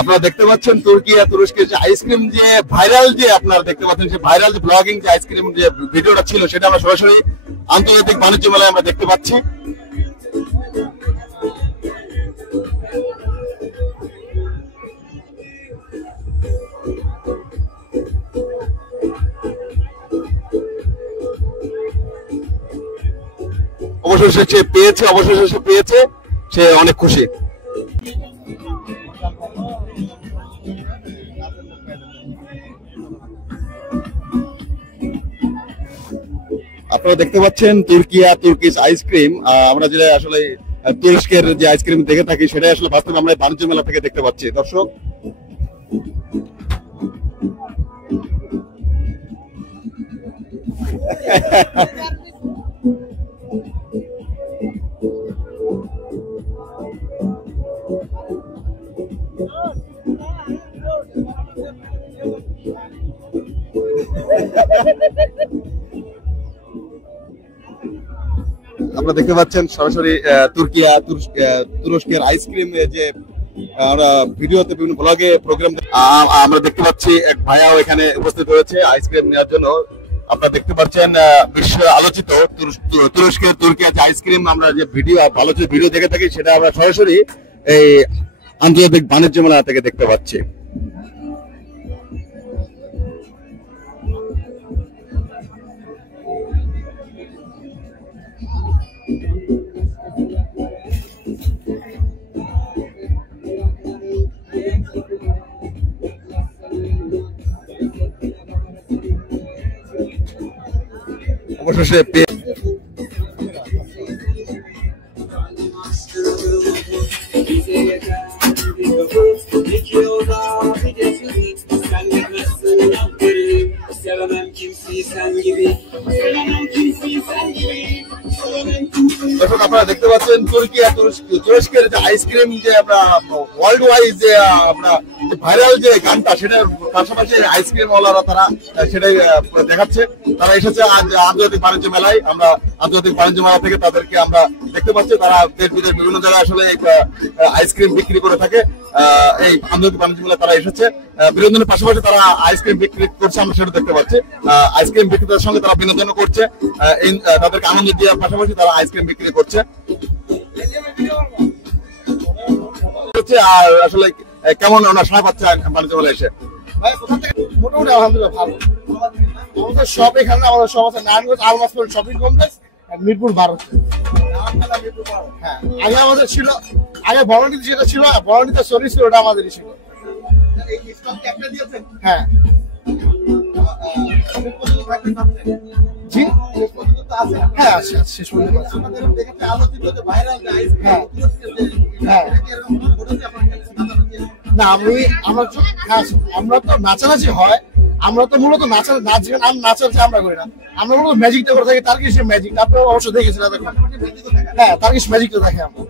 আপনারা দেখতে পাচ্ছেন তুর্কি আর তুরস্কের যে আইসক্রিম যে ভাইরাল যে আপনারা দেখতে পাচ্ছেন যে ভাইরাল যে ব্লগিং যে আইসক্রিম যে ভিডিওটা ছিল সেটা আমরা সরাসরি আন্তর্জাতিক বাণিজ্য মেলায় আমরা দেখতে পাচ্ছি। অবশেষে সে পেয়েছে সে অনেক খুশি। আপনারা দেখতে পাচ্ছেন তুর্কিশ আইসক্রিম। আমরা যেটা আসলে তুরস্কের যে আইসক্রিম দেখে থাকি সেটাই আসলে বাস্তবে আমরা বাণিজ্য মেলা থেকে দেখতে পাচ্ছি। দর্শক আপনারা দেখতে পাচ্ছেন সরাসরি তুরস্কের আইসক্রিম যে আমরা ভিডিওতে বিভিন্ন ব্লগে প্রোগ্রাম আমরা দেখতে পাচ্ছি। এক ভাইয়াও এখানে উপস্থিত হয়েছে আইসক্রিম নেওয়ার জন্য। আপনারা দেখতে পাচ্ছেন বিশ্ব আলোচিত তুর্কি যে আইসক্রিম আমরা যে আলোচিত ভিডিও দেখে থাকি সেটা আমরা সরাসরি এই আন্তর্জাতিক বাণিজ্য মেলা থেকে দেখতে পাচ্ছি। অবশেষে দর্শক আপনারা দেখতে পাচ্ছেন তুর্কি আর তুরস্কের যে আইসক্রিম যে আমরা ওয়ার্ল্ড ওয়াইড যে আমরা ভাইরাল যে গানটা সেটার পাশাপাশি আইসক্রিম ওয়ালারা তারা সেটাই দেখাচ্ছে। তারা এসেছে আজ আন্তর্জাতিক বাণিজ্য মেলায়। আমরা আন্তর্জাতিক বাণিজ্য মেলা থেকে তাদেরকে আমরা দেখতে পাচ্ছি তারা দেশ বিদেশ বিভিন্ন জায়গায় আসলে আইসক্রিম বিক্রি করে থাকে। এই আন্তর্জাতিক বাণিজ্য মেলায় তারা এসেছে বিনোদনের পাশাপাশি তারা আইসক্রিম বিক্রি করছে, আমরা সেটা দেখতে পাচ্ছি। আইসক্রিম বিক্রেতার সঙ্গে তারা বিনোদন করছে, তাদেরকে আনন্দ দেওয়ার পাশাপাশি তারা আইসক্রিম বিক্রি করছে। আর আসলে কেমন ওনার সময় পাচ্ছে বাণিজ্য মেলায় এসে? মোটামুটি আলহামদুলিল্লাহ ভালো। আমাদের সব এখানে আমাদের সব আছে নারায়ণগঞ্জ আলমাস শপিং কমপ্লেক্স মিরপুর 12। হ্যাঁ, আগে আমাদের ছিল, আগে ভরণীতে যেটা ছিল ভরণীতে সরি ছিল ওটা আমাদেরই ছিল। হ্যাঁ জি হ্যাঁ আছে শেষ পর্যন্ত আছে। না আমরা তো নাচানাচি হয়, আমরা তো মূলত নাচ নাচানাচি আমরা করি না, আমরা মূলত ম্যাজিকটা করে থাকি। তার কিছু ম্যাজিক আপনারা অবশ্য দেখেছেন, হ্যাঁ তার কিছু ম্যাজিকটা দেখে আমরা।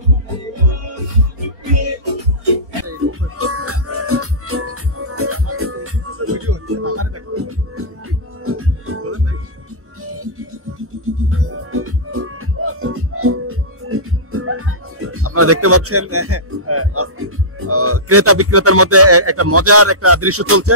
আপনারা দেখতে পাচ্ছেন ক্রেতা বিক্রেতার মধ্যে একটা মজার একটা দৃশ্য চলছে।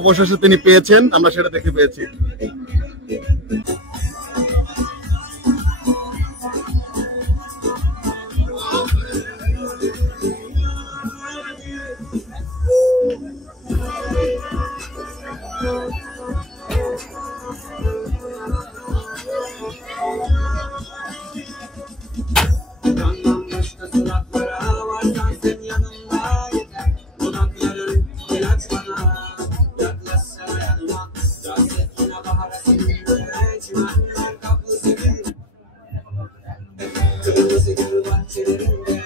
অবশেষে তিনি পেয়েছেন, আমরা সেটা দেখতে পেয়েছি। Music, everyone,